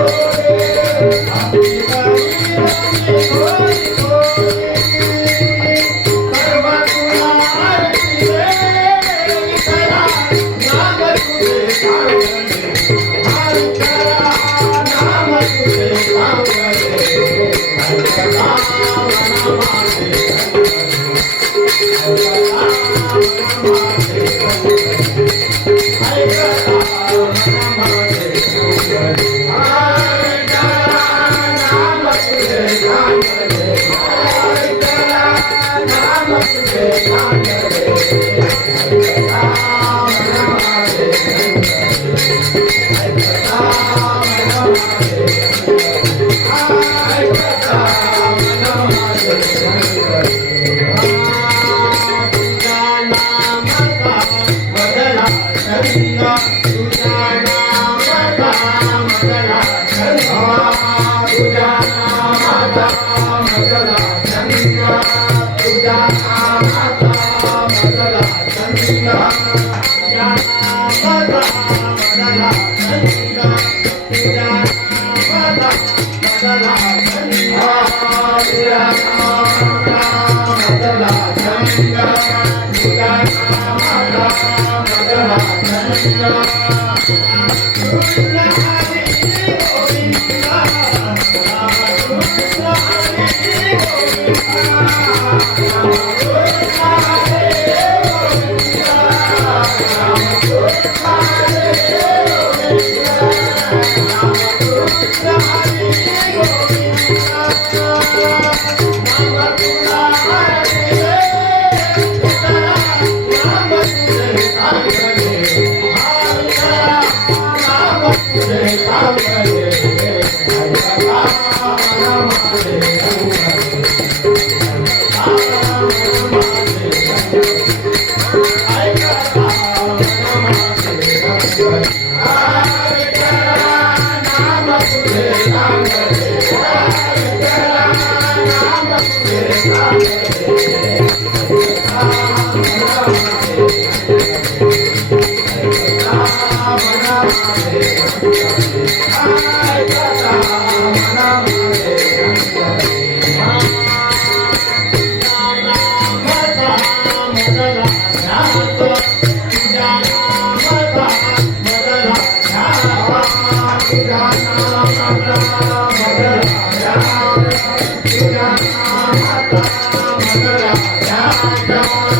Música I'm Thank you. Thank you.